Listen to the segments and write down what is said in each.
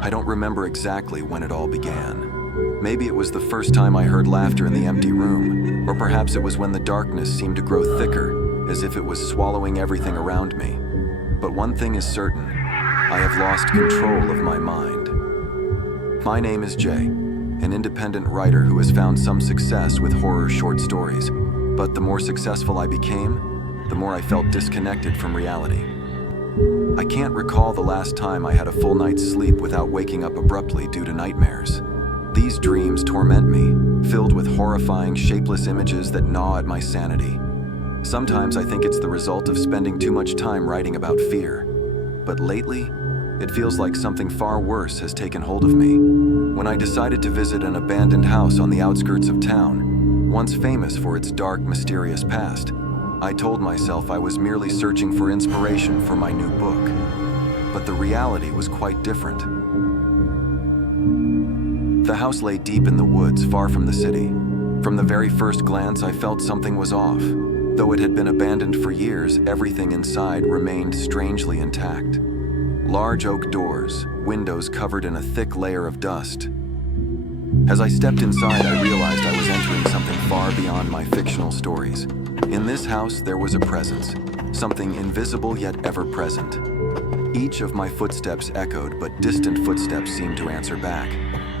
I don't remember exactly when it all began. Maybe it was the first time I heard laughter in the empty room, or perhaps it was when the darkness seemed to grow thicker, as if it was swallowing everything around me. But one thing is certain, I have lost control of my mind. My name is Jay, an independent writer who has found some success with horror short stories. But the more successful I became, the more I felt disconnected from reality. I can't recall the last time I had a full night's sleep without waking up abruptly due to nightmares. These dreams torment me, filled with horrifying, shapeless images that gnaw at my sanity. Sometimes I think it's the result of spending too much time writing about fear. But lately, it feels like something far worse has taken hold of me. When I decided to visit an abandoned house on the outskirts of town, once famous for its dark, mysterious past, I told myself I was merely searching for inspiration for my new book. But the reality was quite different. The house lay deep in the woods, far from the city. From the very first glance, I felt something was off. Though it had been abandoned for years, everything inside remained strangely intact. Large oak doors, windows covered in a thick layer of dust. As I stepped inside, I realized I was entering something far beyond my fictional stories. In this house, there was a presence, something invisible yet ever-present. Each of my footsteps echoed, but distant footsteps seemed to answer back.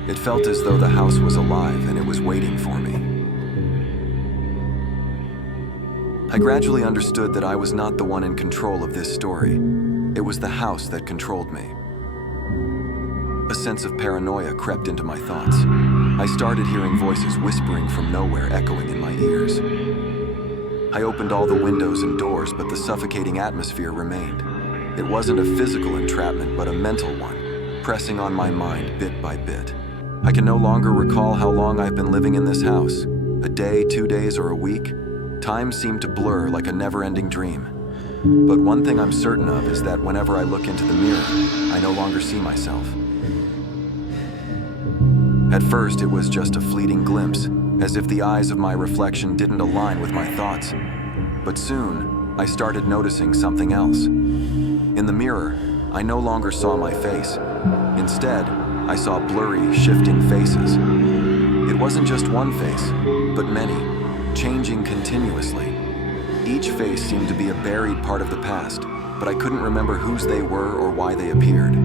It felt as though the house was alive and it was waiting for me. I gradually understood that I was not the one in control of this story. It was the house that controlled me. A sense of paranoia crept into my thoughts. I started hearing voices whispering from nowhere, echoing in my ears. I opened all the windows and doors, but the suffocating atmosphere remained. It wasn't a physical entrapment, but a mental one, pressing on my mind bit by bit. I can no longer recall how long I've been living in this house. A day, 2 days, or a week. Time seemed to blur like a never-ending dream. But one thing I'm certain of is that whenever I look into the mirror, I no longer see myself. At first, it was just a fleeting glimpse, as if the eyes of my reflection didn't align with my thoughts. But soon, I started noticing something else. In the mirror, I no longer saw my face. Instead, I saw blurry, shifting faces. It wasn't just one face, but many, changing continuously. Each face seemed to be a buried part of the past, but I couldn't remember whose they were or why they appeared.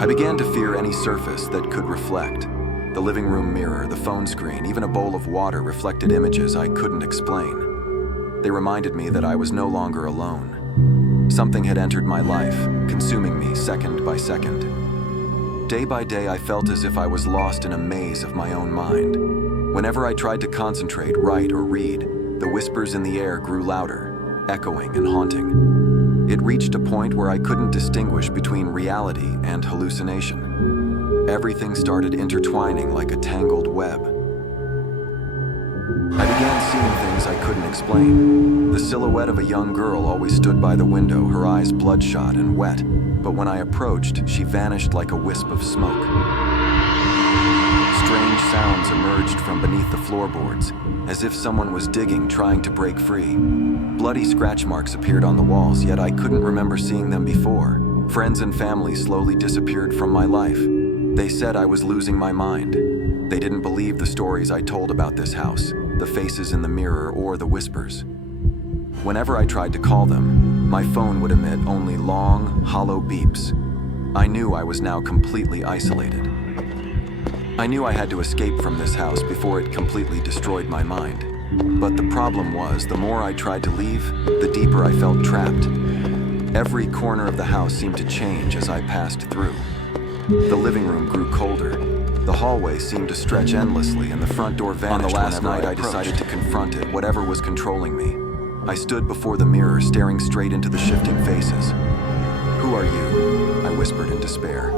I began to fear any surface that could reflect. The living room mirror, the phone screen, even a bowl of water reflected images I couldn't explain. They reminded me that I was no longer alone. Something had entered my life, consuming me second by second. Day by day, I felt as if I was lost in a maze of my own mind. Whenever I tried to concentrate, write, or read, the whispers in the air grew louder, echoing and haunting. It reached a point where I couldn't distinguish between reality and hallucination. Everything started intertwining like a tangled web. I began seeing things I couldn't explain. The silhouette of a young girl always stood by the window, her eyes bloodshot and wet, but when I approached, she vanished like a wisp of smoke. Strange sounds emerged from beneath the floorboards, as if someone was digging, trying to break free. Bloody scratch marks appeared on the walls, yet I couldn't remember seeing them before. Friends and family slowly disappeared from my life. They said I was losing my mind. They didn't believe the stories I told about this house, the faces in the mirror, or the whispers. Whenever I tried to call them, my phone would emit only long, hollow beeps. I knew I was now completely isolated. I knew I had to escape from this house before it completely destroyed my mind. But the problem was, the more I tried to leave, the deeper I felt trapped. Every corner of the house seemed to change as I passed through. The living room grew colder. The hallway seemed to stretch endlessly, and the front door vanished. On the last night, I decided to confront it, whatever was controlling me. I stood before the mirror, staring straight into the shifting faces. "Who are you?" I whispered in despair.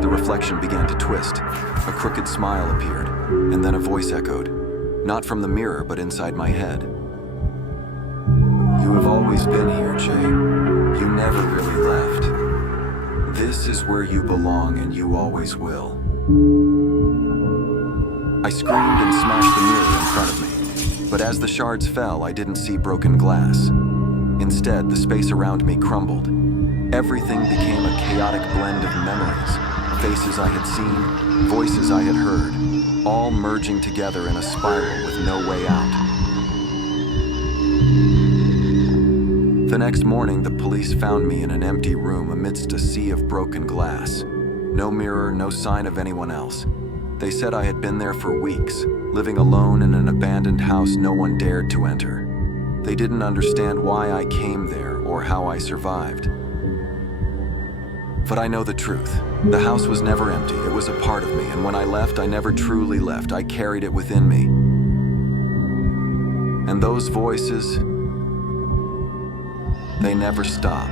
The reflection began to twist. A crooked smile appeared, and then a voice echoed, not from the mirror, but inside my head. "You have always been here, Jay. You never really left. This is where you belong, and you always will." I screamed and smashed the mirror in front of me, but as the shards fell, I didn't see broken glass. Instead, the space around me crumbled. Everything became a chaotic blend of memories, faces I had seen, voices I had heard, all merging together in a spiral with no way out. The next morning, the police found me in an empty room amidst a sea of broken glass. No mirror, no sign of anyone else. They said I had been there for weeks, living alone in an abandoned house no one dared to enter. They didn't understand why I came there or how I survived. But I know the truth. The house was never empty. It was a part of me, and when I left, I never truly left. I carried it within me. And those voices, they never stop.